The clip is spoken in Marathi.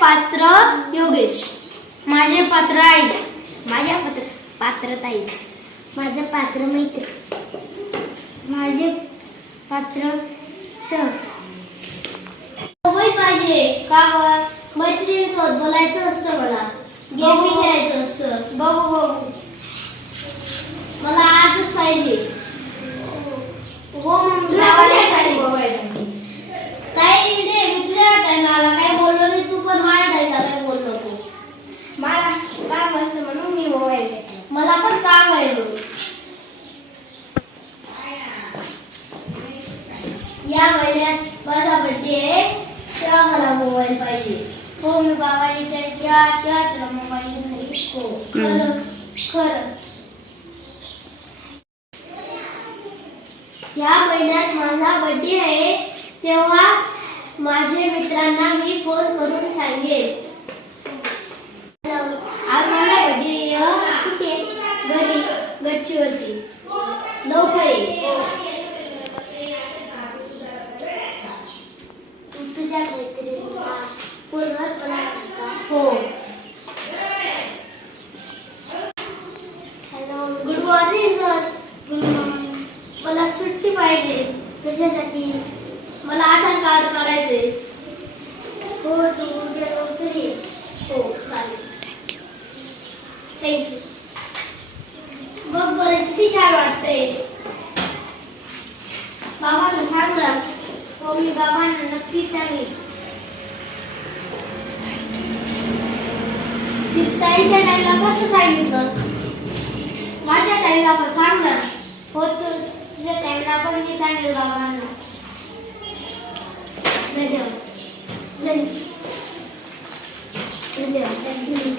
पात्र योगेश. माझे पात्र आई. माझ्या पात्र पात्र ताई. माझं पात्र मैत्री. माझे पात्र सर. मोबाईल पाहिजे. का बर मैत्रिणीसोबत बोलायचं असतं मला. गेम खेळायचं असतं. बघू बघू मला आजच पाहिजे हो मग तुला लावायसाठी कशासाठी मोबाईल ताई रे मी तुझ्या टायमाला काय बोललो नाही तू पण माझ्या टायमाला काय बोललो नको मला काम असतं म्हणून मी मोबाईल घेतला मला पण काम आहे रोज. या महिन्यात माझा बर्थडे आहे. तेव्हा मला मोबाईल पाहिजे. हो मी बाबाला विचार केला तेव्हा तुला मोबाईल देईल. हो खरं खरं. या महिन्यात माझा बर्थडे आहे. तेव्हा माझे मित्रांना मी फोन करून सांगेन. आज माझा बर्थडे कुठे? घरी गच्चीवरती. लवकर ये तू तुझ्या मैत्रिणीला हो. Hello good morning sir good morning मला सुट्टी पाहिजे. कशासाठी? मला आधार कार्ड काढायचे हो तू उद्या लवकर ये. हो चालेल. थँक्यू बघ बरं किती छान वाटतंय. बाबांना सांग ना. हो मी बाबांना नक्की सांगेन ताईच्या टाईमला कसं सांगितलं? माझ्या टाईमला पण सांग. ना हो तुझ्या टाईमला पण मी सांगेल बाबांना. धन्यवाद. धन्यवाद. धन्यवाद. धन्यवाद.